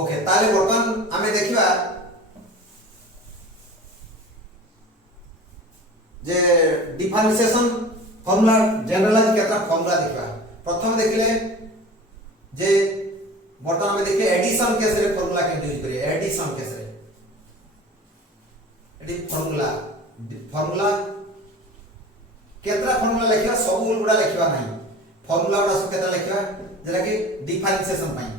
okay ताले बर्तमान आमे देखिबा जे डिफरेंशिएशन फार्मूला जनरलाइज केतना फार्मूला देखिबा प्रथम देखले जे बर्तमान में देखिए एडिशन केस रे फार्मूला के यूज करिए एडिशन केस रे एडी फार्मूला फार्मूला केतना फार्मूला लिखिबा सब गुडा लिखिबा नाही फार्मूला गुडा सब केतना लिखिबा जेला कि डिफरेंशिएशन पाई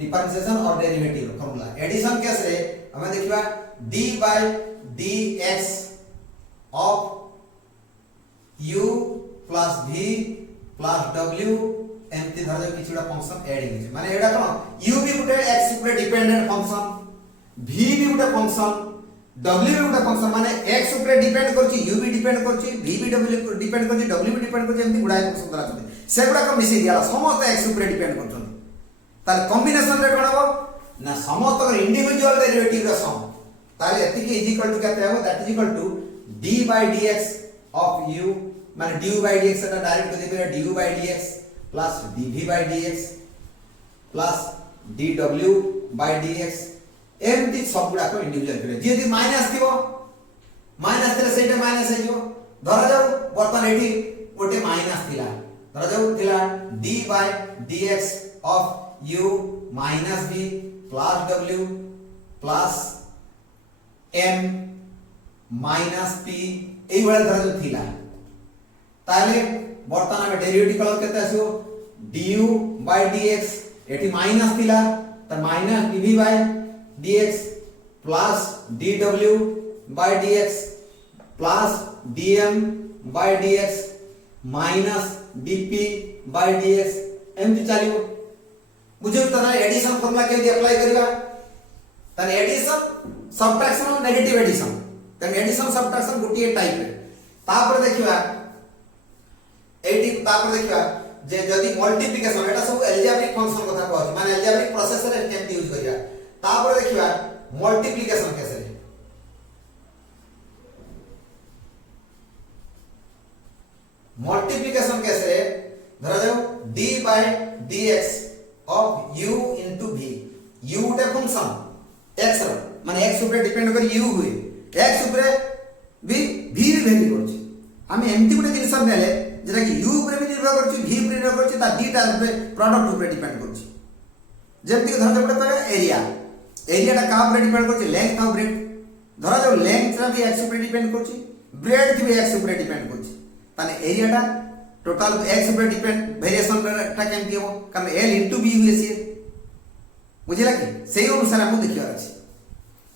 डिफरेंशिएशन और डेरिवेटिव फार्मूला एडिशन केस रे हमें देखिबा d by dx of u plus v plus w एमती धर जो किछुडा फंक्शन ऐड हिजे माने एडा कोन u भी गुटे x ऊपर डिपेंडेंट फंक्शन v भी गुटे फंक्शन w भी गुटे फंक्शन माने x ऊपर डिपेंड करछि u भी डिपेंड करछि v भी w डिपेंड करछि w भी डिपेंड करछि एमती गुडा फंक्शन धरा छै से गुडा को मिसि दिया समस्त x ऊपर डिपेंड करछन ताले कॉम्बिनेशन रे कोन हो ना समस्त इंडिविजुअल डेरिवेटिव रे सम ताले एति के इज इक्वल टू केते हो that is equal to d by dx of u माने du by dx Etah direct कर देबे du by dx plus dv by dx plus dw by dx एमती सब गुडा को इंडिविजुअल करे जे माइनस थिबो माइनस थिले सेटा माइनस हे जो धरा जाऊ बर्तन एठी ओटे माइनस थिला धरा जाऊ थिला d by dx of u minus v plus w plus m minus p এই বলে ধরা যাও থিলা তাহলে বর্তমানে আমি ডেরিভেটিভ কল কেতে আসিও du by dx এটি মাইনাস থিলা তা minus dv by dx plus dw by dx plus dm by dx minus dp by dx एमती चलियो बुझियो तना एडिशन फार्मूला केमती अप्लाई करबा तने एडिशन सबट्रैक्शन और नेगेटिव एडिशन तने एडिशन सबट्रैक्शन गोटिए टाइप रे तापर देखिबा एटी तापर देखिबा जे जदी मल्टीप्लिकेशन एटा सब एल्जेब्रिक फंक्शन कथा कहै माने एल्जेब्रिक प्रोसेस रे केमती यूज करिया तापर देखिबा मल्टीप्लिकेशन कैसे मल्टीप्लिकेशन कैसे रे धरा जाओ d by dx of u into v u उटे फंक्शन x रो माने x ऊपर डिपेंड कर u हुए x ऊपर भी v वैल्यू करछि हम एमती गुटे जिनिस नेले जेटा कि u ऊपर भी निर्भर करछि v ऊपर निर्भर करछि ता d ता ऊपर प्रोडक्ट ऊपर डिपेंड करछि जेमती कि धरा जाओ एरिया एरिया ता का ऊपर डिपेंड करछि लेंथ ऑफ ब्रेड धरा जाओ लेंथ ता भी x ऊपर डिपेंड करछि ब्रेड भी x ऊपर डिपेंड करछि ताने एरिया ता टोटल x ऊपर डिपेंड वेरिएशन टा केमती हो कारण l * b हुए से बुझिला कि सेही अनुसार हम देखिया अछि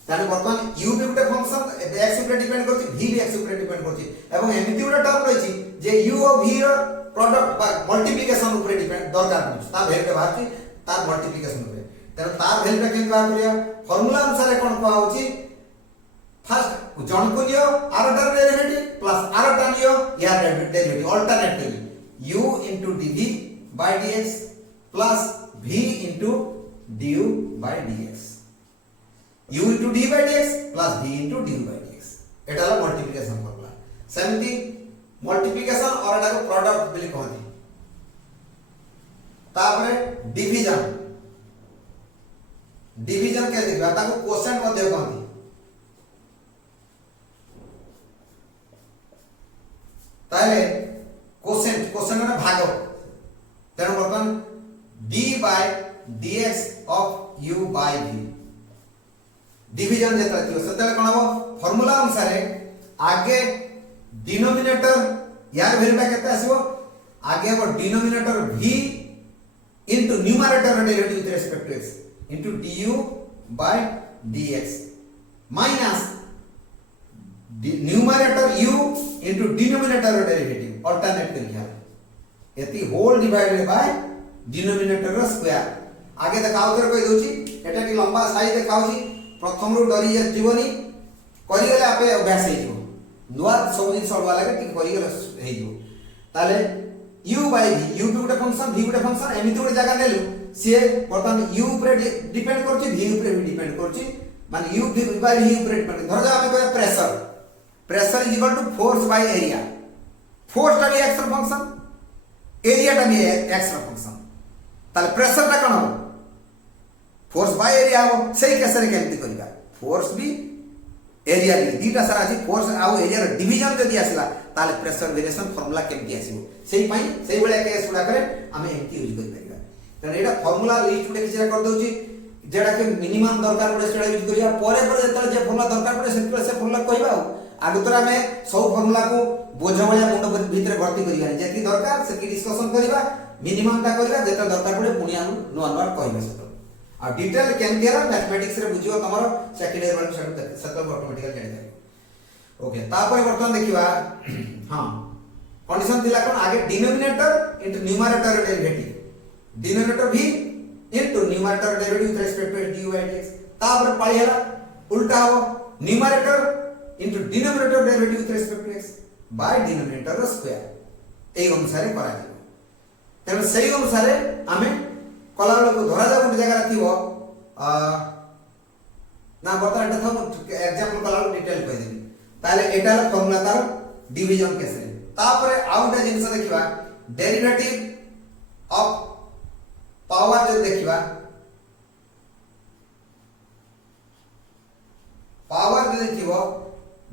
ताने वर्तमान u भी गुटे फंक्शन x ऊपर डिपेंड करछि v भी x ऊपर डिपेंड करछि एवं एमिति गुटे टर्म रहिछि जे u और v रो प्रोडक्ट बा मल्टीप्लिकेशन ऊपर डिपेंड दरकार पड़छ ता वैल्यू के बाहर ता मल्टीप्लिकेशन ऊपर तने ता वैल्यू केमति बाहर करिया फार्मूला अनुसार कोन कोआ होछि फर्स्ट जन को लियो आर डेरिवेटिव प्लस आर टर्म लियो यार derivative alternatively u into dv by dx plus v into du by dx u into d by dx plus v into du by dx Etah La multiplication formula सेमती multiplication और एटा को product बोली कहती तापरे division division के देखबा ताको quotient मध्ये कहती ताले क्वोशंट क्वोशंट माने भाग तेनो बर्तन d by dx of u by v division जेता थियो सेतले कोन हो फार्मूला अनुसार आगे डिनोमिनेटर यार वैल्यूटा केते आसीबो आगे हो denominator v into numerator derivative with respect to x into du by dx minus numerator u into denominator derivative alternate लिखा एति होल डिवाइडेड बाय डिनोमिनेटर रो स्क्वायर आगे देखाउ कर कहि दोची एटा की लंबा साइज देखाउची प्रथम रो डरी जीवनी करि गेले आपे अभ्यास हे जो नुवा सब दिन सॉल्व वाला के ठीक करि गेले हे जो ताले u by v u भी गुटे फंक्शन v गुटे फंक्शन एमिति गुटे जगह नेलु से बर्तमान u ऊपर डिपेंड करची v ऊपर भी डिपेंड करची माने u v by v ऊपर डिपेंड धर जा हमें pressure pressure is equal to force by area force टा भी एक्शन फंक्शन एरियाटा भी एक्स रो फंक्शन ताले प्रेशरटा कोन हो फोर्स बाय एरिया हो सही केस रे केमती करिबा फोर्स भी एरिया भी दीटा सारा अछि फोर्स आउ एरिया रो डिवीजन जदी आसला ताले प्रेशर वेरिएशन फार्मूला केमती आसीबो सेही पई सेही बेले केस गुडा करे आमे एमती यूज करि परिबा तने एटा फार्मूला लिस्ट गुडे किछरा कर दउची जेटा के मिनिमम दरकार पड़े सेटा यूज करिया परे परे जेतले जे फार्मूला दरकार पड़े से फार्मूला कहबा आगुतरा में सब फार्मूला को बोझ भलिया मुंड भीतर भर्ती करिया जेति दरकार से की डिस्कशन करिबा मिनिमम ता करिबा जेता दरकार पड़े पुनी हम नुआ नुआ कहबे से आ डिटेल केमती है मैथमेटिक्स रे बुझियो तमरो सेकेंड इयर वाला सेटल ऑटोमेटिकली जानि जाय ओके तापर वर्तमान देखिबा हां कंडीशन दिला कोन आगे denominator into numerator derivative denominator भी into numerator derivative with respect to dy dx तापर पाई हला उल्टा हो numerator into denominator derivative with respect to x by denominator square एई अनुसार करा जिवो तेन सही अनुसार आमे कला को धरा जा गुटे जगह थिवो ना बता एटा थम एग्जांपल कला डिटेल कहि देबी ताले एटा फार्मूला तार डिवीजन केस रे तापर आउटा जिंस देखिबा डेरिवेटिव ऑफ पावर जो देखिबा पावर जो देखिबो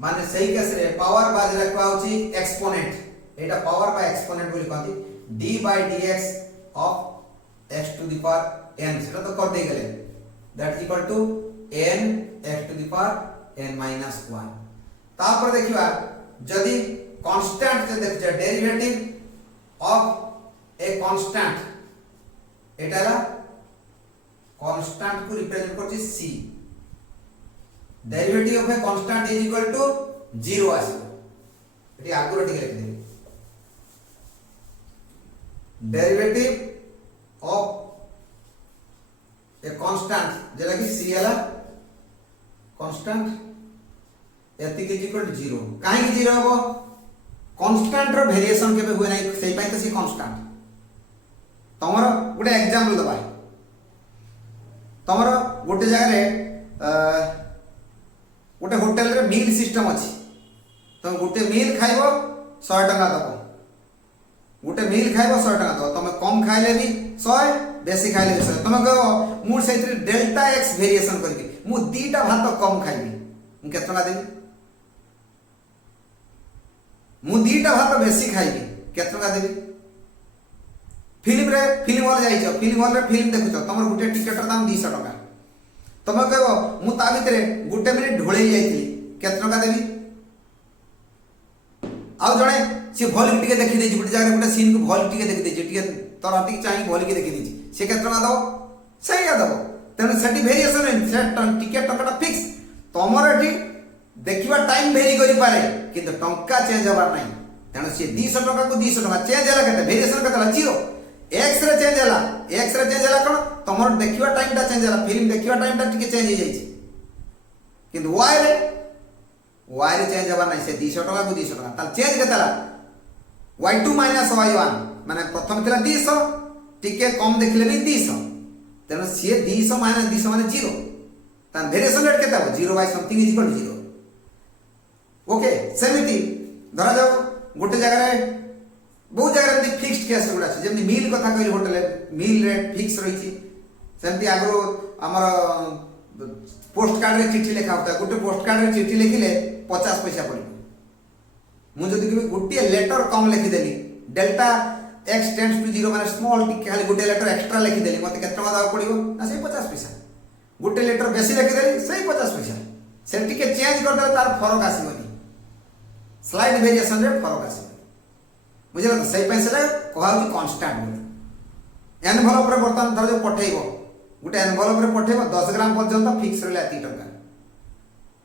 माने सही केस रे पावर बाज रखवा होची एक्सपोनेंट एटा पावर बाय एक्सपोनेंट बोली कहती d by dx of x to the power n सेटा तो कर दे गेले that is equal to n x to the power n minus 1 तापर देखिबा जदी कांस्टेंट जे देखिबा डेरिवेटिव ऑफ ए कांस्टेंट एटाला कांस्टेंट को रिप्रेजेंट करछि c derivative of a constant is equal to 0 आसी एटी आगुरो ठीक लिख देबी डेरिवेटिव of a constant जेला कि c हला constant एति इज इक्वल टू 0 काहे कि 0 हबो कांस्टेंट रो वेरिएशन केबे होय नै सेही पई त सी कांस्टेंट तमरो गुटे एग्जांपल दबा तमरो गुटे जगह रे गुटे होटल रे मील सिस्टम अछि तुम गुटे मील खाइबो 100 टका दबो गुटे मील खाइबो 100 टका दबो तमे कम खाइले भी 100 बेसी खाइले भी 100 तमे कहबो मु सेतिर डेल्टा x वेरिएशन करबी मु दीटा भात कम खाइबी मु केतना देबी मु दीटा भात बेसी खाइबी केतना देबी फिल्म हॉल जाइछो फिल्म हॉल रे फिल्म देखुछो तमर गुटे टिकट र दाम 200 टका तमे कहबो मु ता भितरे गुटे मिनिट ढोळेई जाइथि केतना टका देबी आउ जणे से भल टिके देखि देछि गुटे जगह गुटे सीन को भल टिके देखि देछि टिके तोरा टिके चाहि भल के देखि देछि से केतना दो सही आ दबो तेन सेटी वेरिएशन इन सेट टिकेट टकाटा फिक्स तमर एठी देखिबा टाइम वेरी करि पारे किंतु टंका चेंज होबार नै तेन से 200 टका को 200 टका चेंज होला केते वेरिएशन केते 0 x रे चेंज होला कोन तमर देखिबा टाइम टा चेंज होला फिल्म देखिबा टाइम टा टिके चेंज हो जाइछि किंतु y रे चेंज होबार नै से 200 टका को 200 टका ताल चेंज केतेला y2 minus y1 माने प्रथम थिला 200 टिके कम देखले भी 200 तेन से 200 minus 200 माने 0 ता वेरिएशन रेट केते हो 0 by something is equal to 0 okay सेमिति धरा जाओ गोटे जगह रे बहुत जगह रे फिक्स्ड केस गुडा छै जेमि मील कथा कहली होटल मील रेट फिक्स रही छी सेमिति आगरो हमर पोस्ट कार्ड रे चिट्ठी लिखा होता गोटे पोस्ट कार्ड रे चिट्ठी लिखिले 50 पैसा पड़ी मु जदी कि गोटे लेटर कम लिखि देली डेल्टा x टेंड्स टू 0 माने स्मॉल टिके खाली गोटे लेटर एक्स्ट्रा लिखि देली मते केतना दाव पड़िबो ना सही 50 पैसा गोटे लेटर बेसी लिखि देली सही 50 पैसा से टिके चेंज कर दे तार फरक आसीबनी स्लाइड वेरिएशन रे फरक आसीबो बुझला तो सही पैसा रे कहा कि कांस्टेंट एनवेलप रे बर्तन धर जो पठेइबो गोटे एनवेलप रे पठेइबो 10 ग्राम पर्यंत फिक्स रहले अति टका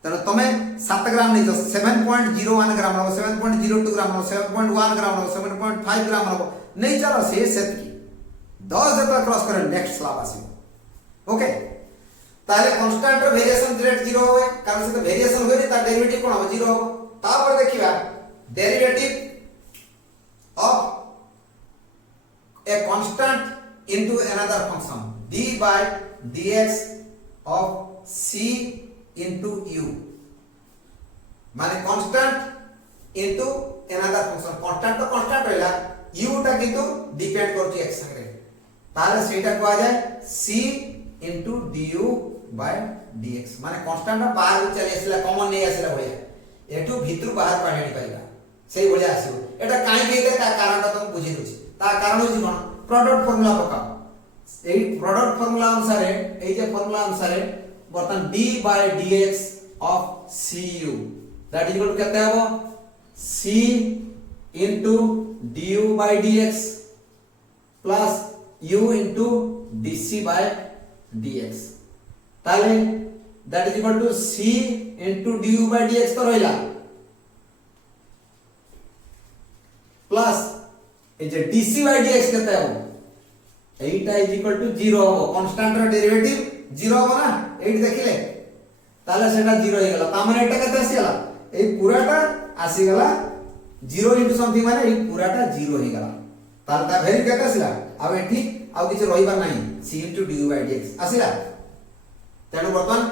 तने तमे 7 ग्राम नै 7.01 ग्राम रो 7.02 ग्राम रो 7.1 ग्राम रो 7.5 ग्राम रो नै चलो से सेतकी 10 जतरा क्रॉस करे नेक्स्ट स्लैब आसीबो ओके ताले कांस्टेंट रो वेरिएशन रेट 0 होय कारण से वेरिएशन होय ता डेरिवेटिव कोन हो 0 हो तापर देखिबा derivative of a constant into another function d by dx of c into u माने constant into another function constant तो constant रहला u टा किंतु डिपेंड करछि x संगे ताले सेटा को आ जाए c into du by dx माने कांस्टेंट बाहर चले आसला कॉमन नहीं आसला होया एठू भीतर बाहर काढी पाइबा सेही बोले आसीबो एटा काई केते ता कारण तुम बुझी दोछि ता कारण होछि कोन प्रोडक्ट फार्मूला पकाओ एई प्रोडक्ट फार्मूला अनुसार एई जे फार्मूला अनुसार बर्तन d by dx of cu that is equal to केते हबो c into du by dx plus u into dc by dx ताले that is equal to c into du by dx तो रहिला plus A J dc by dx केते हो एटा is equal to 0 हो constant रो derivative 0 हो ना eight देखिले ताले सेटा 0 हे गेला ता माने एटा केते आसीला ए पूराटा आसी गेला 0 into समथिंग माने ए पूराटा 0 हे गेला ताले ता वैल्यू केते आसीला अब एठी आउ किछ रहिबा नाही c into du by dx आसीला तेणु बर्तमान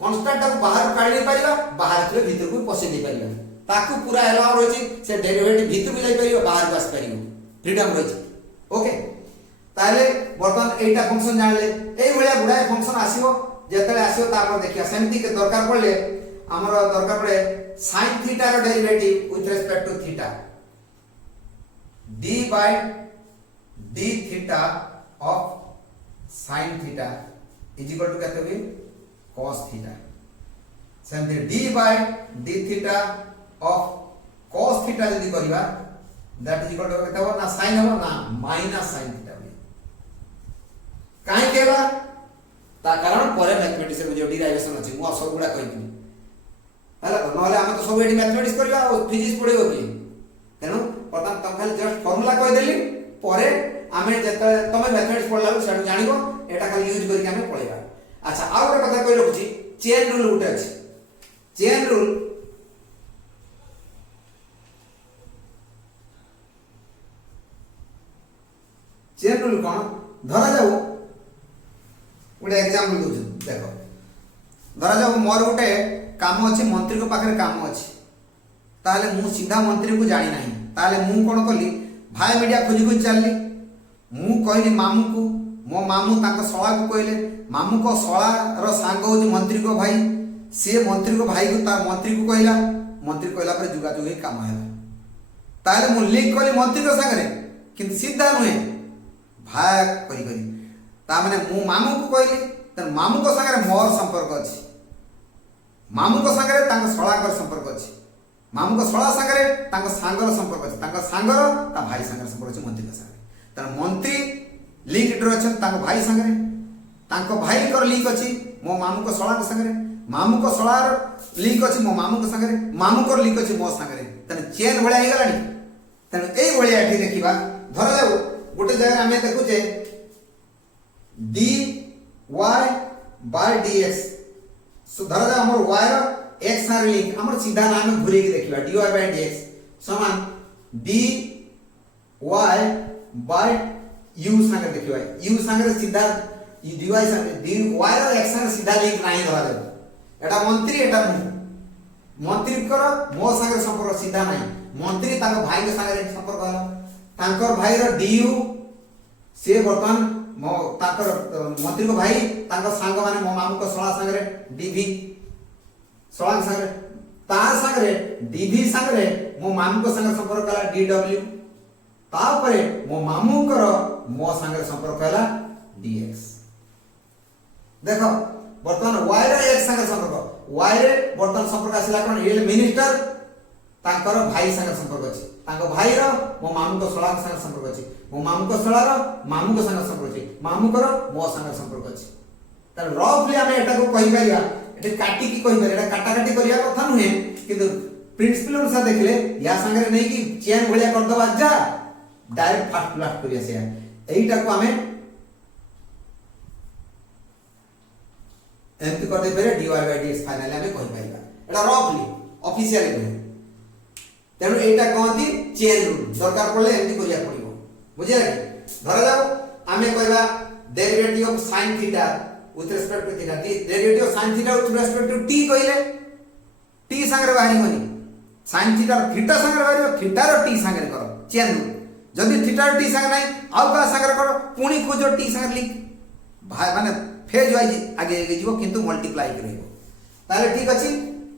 कांस्टेंट को बाहर काढी परिबा बाहर थले भीतर को पसि दे परिबा ताकू पूरा अलाउ रहिछि से डेरिवेटिव भीतर भी जाई परिबा बाहर बस परिबो फ्रीडम रहिछि ओके ताले बर्तमान एटा फंक्शन जानले एई भलिया गुडाय फंक्शन आसीबो जेतले आसीबो तापर देखिया सेमति के दरकार पड़ले हमर दरकार पड़े sin थीटा रो derivative with respect to theta d by d theta ऑफ sin थीटा इज इक्वल टू कहते हैं cos थीटा सेमति d by d थीटा ऑफ cos थीटा यदि करिबा दैट इज इक्वल टू कहते हो ना sin हो ना माइनस sin थीटा काहे केला ता कारण परे मैथमेटिक्स रे जो डेरिवेशन अछि मो सब गुडा कहि दिनी हला नहले हम तो सब एडी मैथमेटिक्स करबा और फिजिक्स पढेबो कि तेनु प्रथम तम खाली जस्ट फार्मूला कहि देली परे आमे जते तमे मैथमेटिक्स पढला सेट जानिबो एटा खाली यूज करके आमे पढेबा अच्छा आ गोटे कथा कहि रखुची चेन रूल उठे अछि चेन रूल कोन धरा जाऊ गोटे एग्जांपल दउछु देखो धरा जाऊ मोर गोटे काम अछि मंत्री को पाखरे काम अछि ताले मु सीधा मंत्री को जानि नाही ताले मु कोन कली भाई मीडिया खोजी खोजी चलली मु कहली मामू को मो मामू तांको सळा को कहले मामू को सळा रो सांग होची मंत्री को भाई से मंत्री को भाई को ता मंत्री को कहला मंत्री कहला पर जुगा जुगी काम है ताले मु लिख कहली मंत्री को संग रे किंतु सीधा नुहे भाग करी करी ता माने मु मामू को कहली त मामू को संग रे मोर संपर्क अछि मामू को संग रे तांको सळा कर संपर्क अछि मामू को सळा संग रे तांको सांगर संपर्क अछि तांको सांगर ता भाई संग संपर्क अछि मंत्री के संग त मंत्री लिंक अछि तांको भाई संग रे तांको भाई कर लिंक अछि मो मामू को सळा के संग रे मामू को सळा लिंक अछि मो मामू के संग रे मामू को लिंक अछि मो संग रे तने चेन भलिया हे गलानी तने एई भलिया एठी देखिबा धरा जाऊ गोटे जगह हमें देखु जे dy by dx सो धरा जा हमर y रो x सार लिंक हमर सीधा नाम घुरे के देखिबा dy by dx समान dy by u संग देखिबा u संग सीधा dy संग dy रो x संग सीधा लिंक नाही धरा जा एटा मंत्री एटा मंत्री कर मो संग संपर्क सीधा नाही मंत्री ताको भाई के संग संपर्क हला तांकर भाई रो du से वर्तमान मो ताकर मंत्री को भाई तांकर संग माने मो मामू को सळा संग रे dv सळा संग रे तार संग रे dv संग रे मो मामू को संग संपर्क हला dw ता परे मो मामू कर मो संग संपर्क हला dx देखो वर्तमान y रे x संग संपर्क y रे वर्तमान संपर्क आसिला कोन रियल मिनिस्टर तांकर भाई संग संपर्क अछि तांको भाई रो मो मामू को सळा संग संपर्क अछि मो मामू को सळा रो मामू को संग संपर्क अछि मामू को मो संग संपर्क अछि त रफली हमें एटा को कहि परिया एटा काटी की कहि परिया एटा काटा काटी करिया कथा नुहे किंतु प्रिंसिपल अनुसार देखले या संग रे नै कि चेन भलिया कर दबा जा डायरेक्ट फास्ट ब्लास्ट करिया से एटा को हमें एंती कर दे पेरे dy by dx फाइनली हमें कहि परिया एटा रफली ऑफिशियली कहि तेणु एटा कहती चेन रूल दरकार पड़ले एमती करिया पड़िबो बुझिया धरा जाऊ आमे कहबा derivative of sin theta with respect to theta derivative of sin theta with respect to t कहिले t संगे बाहरी होनी sin थीटा थीटा संगे बाहरी थीटा रो t संगे करो चेन रूल जदि थीटा टी संगे नहीं आउ का संगे करो पुणी खोज टी संगे लिंक माने फेज वाइज आगे आगे जीवो किंतु मल्टीप्लाई करिवो ताले ठीक अछि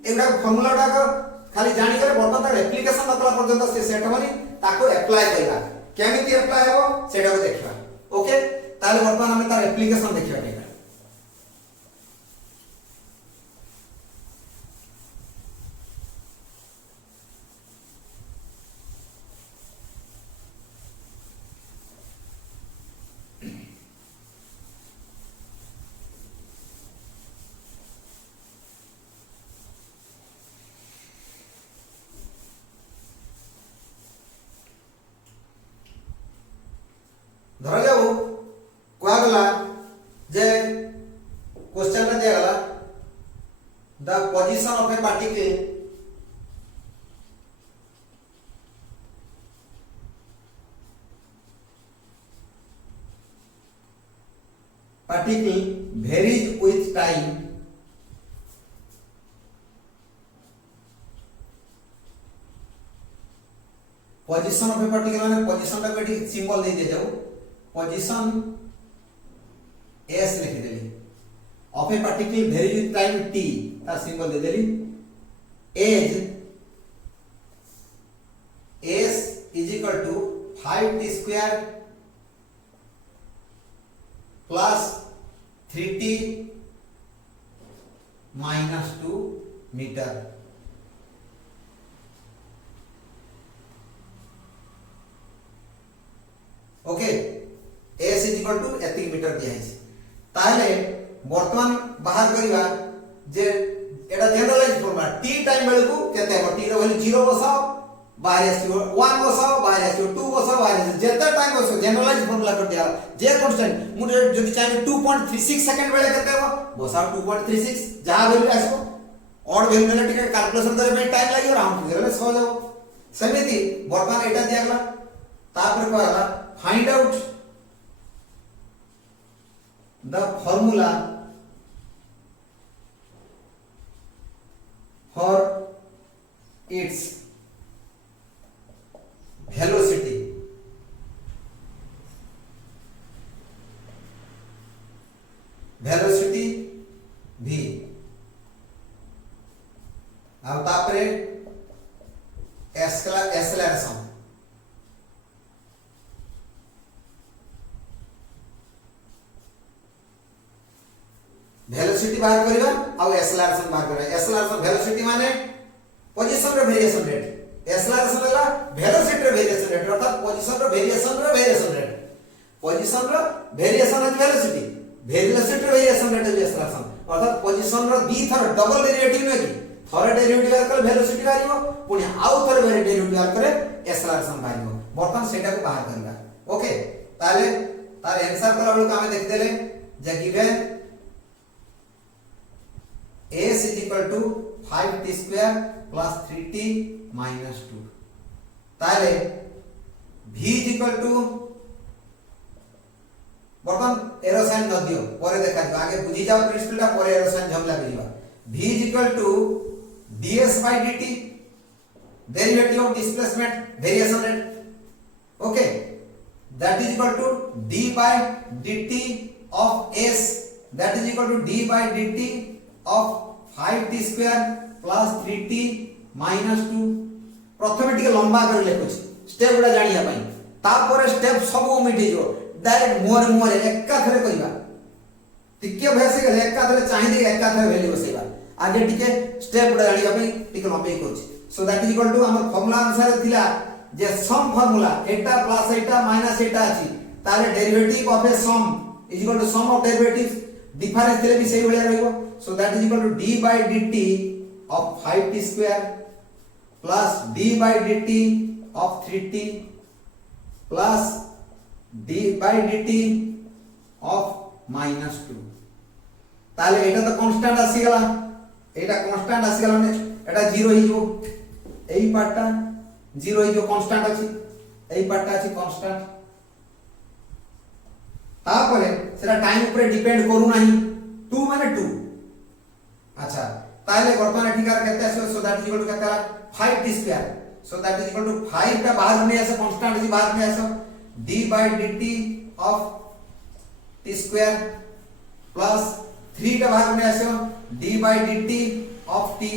एगुडा फार्मूला डाक खाली जानि करे बर्तन तार एप्लीकेशन नकला पर्यंत से सेट होनी ताको अप्लाई करबा केमिति अप्लाई हो सेटा को देखबा ओके ताले बर्तन हम तार एप्लीकेशन देखिबा के धर जाऊ कहा गला जे क्वेश्चन रे दिया गला the position of a particle varies with time position of a particle माने पोजीशन का कोई सिंबल दे दे जाओ पोजीशन s लिख देली of a particle vary with time t तार सिंबल दे देली as s is equal to 5t square plus 3t minus 2 metre okay s is equal to एति मीटर दिया है ताले वर्तमान बाहर करिवा जे एटा generalise formula t time bell को केते हो t रो वैल्यू 0 बसाओ बाहर आसीओ 1 बसाओ बाहर आसीओ 2 बसाओ बाहर आसीओ जेते टाइम बसाओ जनरलाइज फॉर्मूला कर दिया जे कांस्टेंट मु जदि चाहे 2.36 सेकंड बेले केते हो बसाओ 2.36 जहां वैल्यू आसीओ ऑड वैल्यू ने टिके कैलकुलेशन करे में टाइम लागियो राउंड फिगर में सो जाओ समिति वर्तमान एटा दिया गला तापर कहला find out the formula for its velocity v अब तापरे एक्सेलरेशन वेलोसिटी बाहर करबा आ एक्सेलरेशन बाहर करबा एक्सेलरेशन वेलोसिटी माने पोजीशन रो वेरिएशन रेट एक्सेलरेशन होला वेलोसिटी रो वेरिएशन रेट अर्थात पोजीशन रो वेरिएशन रेट पोजीशन रो वेरिएशन इज वेलोसिटी वेलोसिटी रो वेरिएशन रेट इज एक्सेलरेशन अर्थात पोजीशन रो दी थर डबल डेरिवेटिव नै कि थर डेरिवेटिव बाहर कर वेलोसिटी बाहरिबो पुनी आउ थर डेरिवेटिव बाहर करे एक्सेलरेशन बाहरिबो बर्तन सेटा को बाहर करबा ओके ताले तार आंसर कला बेलू हम देख देले जे given s is equal to 5t square plus 3t minus 2 ताले v is equal to बर्तन एरो साइन न दियो परे देखा आगे बुझी जाओ प्रिंसिपल टा परे एरो साइन झमला बिजवा v is equal to ds by dt derivative of displacement variation rate okay that is equal to d by dt of s that is equal to d by dt of 5t square plus 3t minus 2 प्रथमे टिके लंबा कर लेखुछि step गुडा जानिया पई तापर step सब मिटि जो direct मोर एका थरे कइबा टिके भैसे गले एका थरे चाहि दे एका थरे वैल्यू बसेबा आगे टिके स्टेप गुडा जानिया पई टिके लंबे करूछि so that is equal to हमर फार्मूला अनुसार थिला जे सम फार्मूला एटा प्लस एटा माइनस एटा अछि तारे derivative of a sum is equal to sum of derivatives difference थिले भी सही भलिया रहइबो so that is equal to d by dt of 5t square plus d by dt of 3t plus d by dt of minus 2 ताले एटा तो constant आसी गला एटा constant आसी गला ने एटा 0 ही जो एई पार्टटा 0 ही जो कांस्टेंट अछि एई पार्टटा अछि कांस्टेंट तापरे सेटा टाइम ऊपर डिपेंड करू नाही 2 माने 2 अच्छा ताले वर्तमान एठिकार केते आसे सो दैट इक्वल टू केते 5t square so that is equal to 5 टा बाहर में ऐसा कांस्टेंट जी बाहर में ऐसा d by dt of t square plus 3 टा बाहर में ऐसा d by dt of t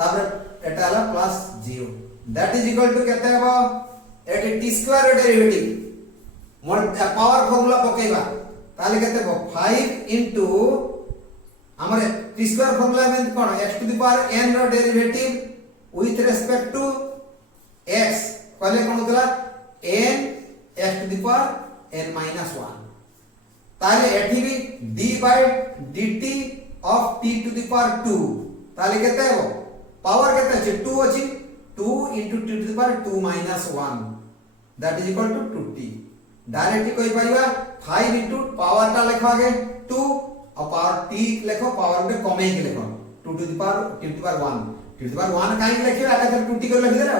तापर एटा हला plus 0 that is equal to केते हबो एटी t स्क्वायर रे डेरिवेटिव मोर पावर फार्मूला पकेबा ताले केते हबो 5 इनटू हमरे t स्क्वायर फार्मूला में कोन x to the power n रो derivative with respect to x कहले कोन होतला n x to the power n minus 1 ताले एठी भी d by dt of t to the power 2 ताले केते हबो पावर केते अछि 2 अछि 2 into t to the power 2 minus 1 that is equal to 2t directly कोई परिबा 5 into पावर ता लिखो आगे 2 और पावर t लिखो पावर में कमे के लिखो 2 to the power t to the power 1 t to the power 1 काहे लिखिबा आगे तर 2t को लिख देला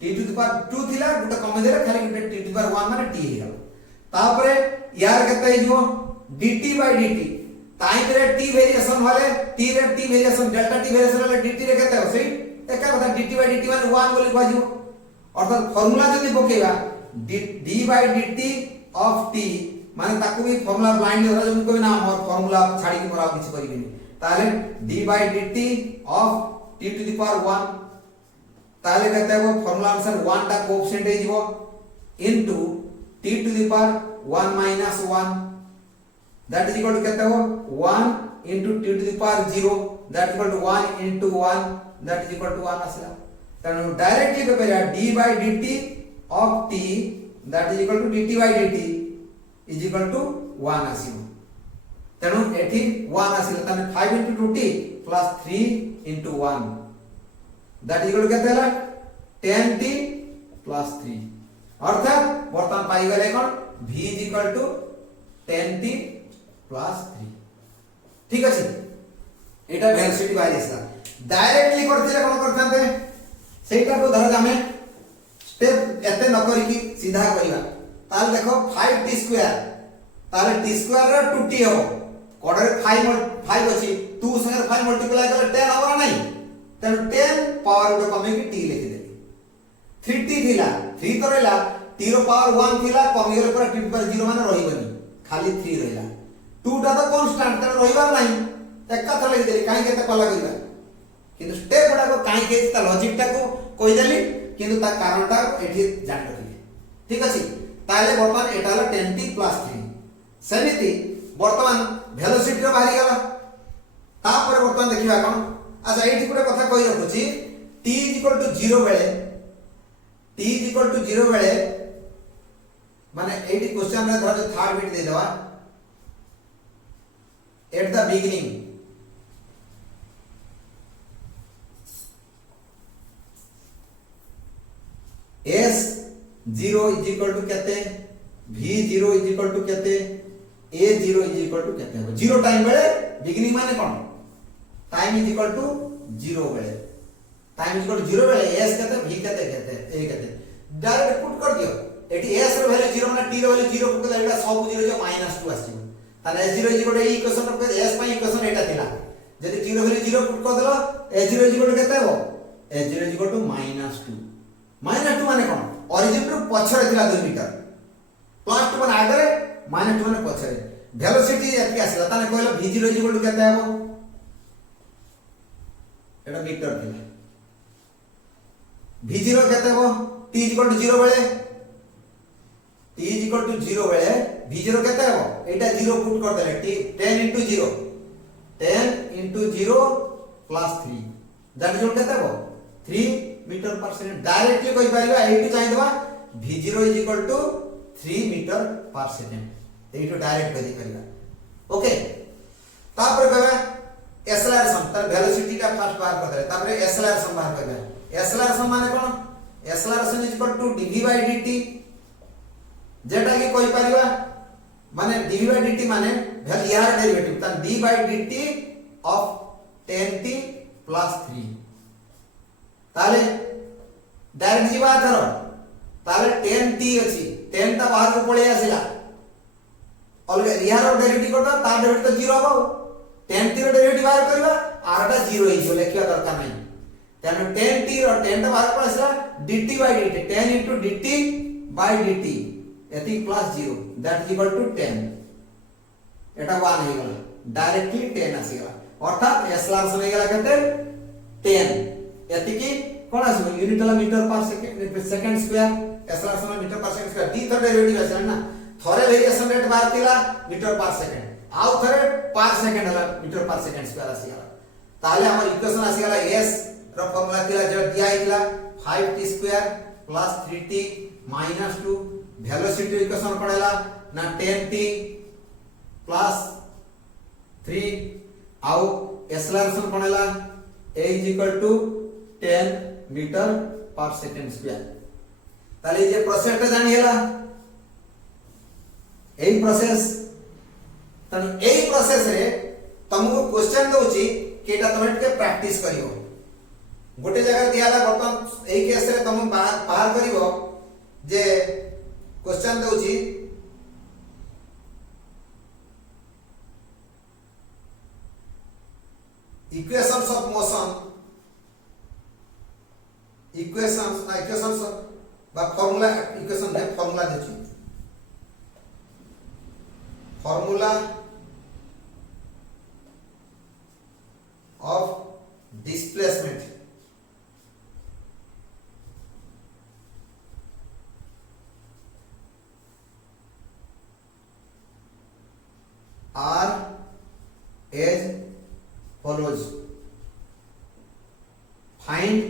t to the power 2 थिला गुटा कमे देला खाली t to the power 1 माने t हे तापरे यार केते हिजो dt by dt टाइम रे t वेरिएशन वाले t रे t variation delta t variation वाले dt रे केते हो सही एका कथा dt by dt माने 1 बोली कहजियो अर्थात फार्मूला जदी पकेबा d by dt of t माने ताकू भी फार्मूला ब्लाइंड होरा जम कोई ना मोर फार्मूला छाडी के मोरा किछ करिबिनी ताले d by dt of t to the power 1 ताले कहते हो फार्मूला आंसर 1 टा कोएफिशिएंट हे जिवो into t to the power 1 minus 1 that is equal to कहते हो 1 into t to the power 0 that is equal to 1 into 1 that is equal to 1 आसला तनु directly को पेरा d by dt of t that is equal to dt by dt is equal to 1 आसीबो तनु एठी 1 आसीला तने 5 into 2t plus 3 into 1 that is equal to केते हला 10t plus 3 अर्थात वर्तमान पाई गले कोन v is equal to 10t plus 3 ठीक अछि एटा वेलोसिटी बाय आसला डायरेक्टली करथिले कोन करथांते सेटा को धर जामे स्टेप एते न करी की सीधा करिवा ताल देखो 5t स्क्वायर ताले t स्क्वायर रे 2t हो कोडरे 5 अछि 2 संगे 5 मल्टीप्लाई करले 10 होबा नाही तन 10 पावर को कमे की t लिखि देली 3t थिला 3 तो रहला t रो पावर 1 थिला कमी गेले पर t पर 0 माने रहिबनी खाली 3 रहला 2 टा तो कांस्टेंट तर रहिबा नाही एका थले लिखि देली काहे केते कला करिवा किंतु स्टेप गुडा को काहे के ता लॉजिक टा को कहि देली किंतु ता कारण ता एठी जान रखिले ठीक अछि ताले वर्तमान एटा हला 10t + 3 सेमिति वर्तमान वेलोसिटी रो बाहरी गला ता पर वर्तमान देखिबा कोन अच्छा एठी गुडा कथा कहि रखुची t = 0 बेले t = 0 बेले माने एठी क्वेश्चन रे धर थर्ड बिट दे देवा at the beginning s 0 is equal to कहते v 0 is equal to कहते a 0 is equal to कहते हैं 0 टाइम बेले बिगिनिंग माने कोन टाइम is equal to 0 बेले टाइम is equal to 0 बेले s कहते v कहते a कहते डायरेक्ट पुट कर दियो एटी s रो वैल्यू 0 माने t रो वैल्यू 0 पुट करला एटा सब 0 जो -2 आसी ताले s 0 is equal to a equation रो s पई इक्वेशन एटा थिला जदी t रो वैल्यू 0 पुट कर देलो s 0 is equal to कहते हो s 0 is equal to -2 -2 माने कोन ओरिजिन रो पछरे थिला 2 मीटर +2 माने आगरे -2 माने पछरे वेलोसिटी एतके आसीला ताने कहलो v0 is equal to कहते हो एटा मीटर थिला v0 कहते हो t is equal to 0 बेले t is equal to 0 बेले v0 कहते हो एटा 0 पुट कर देले t 10 into 0 10 into 0 plus 3 that is कहते हो 3 मीटर पर सेकंड डायरेक्टली कहि पाइबा एठी चाहि देबा v0 is equal to 3 metre पर सेकंड एठी डायरेक्ट कहि परिबा ओके तापर कहबा एक्सेलरेशन तर वेलोसिटी टा फास्ट बाहर कर देले तापर एक्सेलरेशन बाहर करबा एक्सेलरेशन माने कोन acceleration is equal to dv by dt जेटा कि कहि परिबा माने dv by dt माने यार डेरिवेटिव त d by dt of 10t plus 3 ताले डायरेक्ट जीवा धर ताले 10t अछि 10 ता बाहर को पळे आसिला ऑलरेडी यार डेरिवेटिव करता ता डेरिवेटिव तो 0 हो 10t रो डेरिवेटिव बाहर करबा आरटा 0 हे जो लेखिया दरकार नै तेणु 10t रो 10 टा बाहर पर आसला dt by dt 10 into dt by dt एति plus 0 that is equal to 10 एटा 1 हे गला डायरेक्टली 10 आसी गला अर्थात s लार्ज हो गला केते 10 एति की कोन आसी यूनिट वाला मीटर पर second square s large metre पर second square the third derivative आसे ना थोरे वेरिएशन रेट बाहर थिला मीटर पर सेकंड आउ थोरे पर सेकंड हला मीटर पर सेकंड स्क्वायर आसी गला ताले हमर इक्वेशन आसी गला s रो फार्मूला थिला जो दिया हिला 5t square plus 3t minus 2 velocity equation पड़ेला ना 10t प्लस 3 आउ एक्सेलरेशन पड़ेला a is equal to 10 metre पर सेकंड स्क्वायर ताले जे प्रोसेस टा जानि हैला एई प्रोसेस तन एई प्रोसेस रे तुमको क्वेश्चन दोची केटा तमे के प्रैक्टिस करियो गोटे जगह दियाला बर्तन एई केस रे तुम बाहर करिवो जे क्वेश्चन दोची इक्वेशंस ऑफ मोशन इक्वेशंस बा फार्मूला इक्वेशन है फार्मूला दोची formula of displacement are as follows find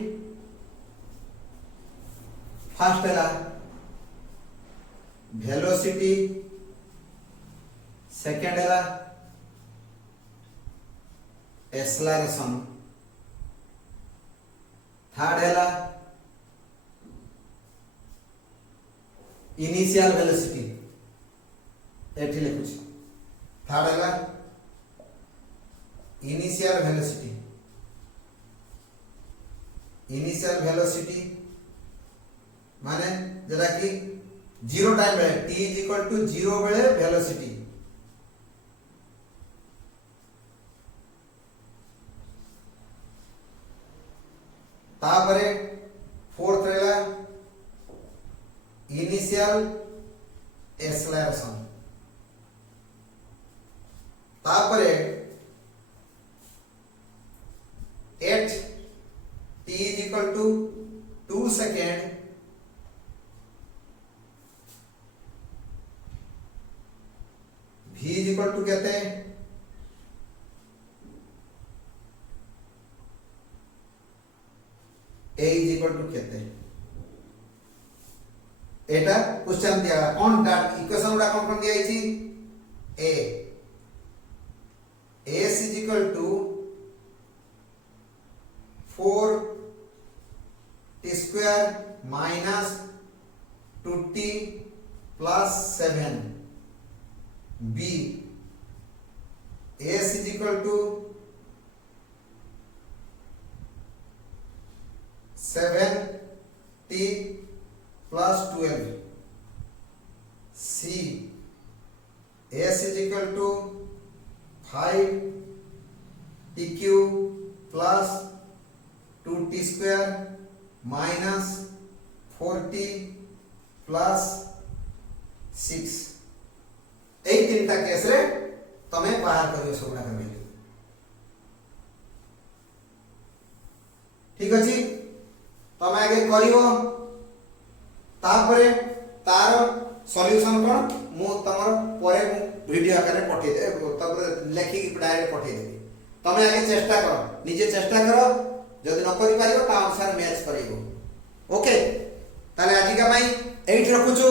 first है velocity second है acceleration third है initial velocity एठी लिखुछि थर्ड है इनिशियल वेलोसिटी माने जरा कि 0 टाइम बेले t इज इक्वल टू 0 बेले वेलोसिटी तापरे फोर्थ रहेला इनिशियल एक्सेलरेशन तापरे at t is equal to 2 second v is equal to कहते हैं a is equal to कहते हैं एटा क्वेश्चन दिया ऑन दैट इक्वेशन उडा कौन दिया छी a s is equal to 4t square minus 2t plus 7 b s is equal to 7t plus 12 c s is equal to 5tq plus 2t square minus 4t plus 6 এই তিনটা case রে তুমি বাহার করিও সবটা করিও ঠিক আছে তুমি আগে করিও তারপরে তার সলিউশন কোন মু তোমার পরে ভিডিও আকারে পঠাই দে তারপরে লেখি ডাইরেক্ট পঠাই দেবি তুমি আগে চেষ্টা করো নিজে চেষ্টা করো যদি ন করি পারিও তা অনুসারে ম্যাচ করিও ওকে তাহলে আজিকা ভাই এইট রাখুছো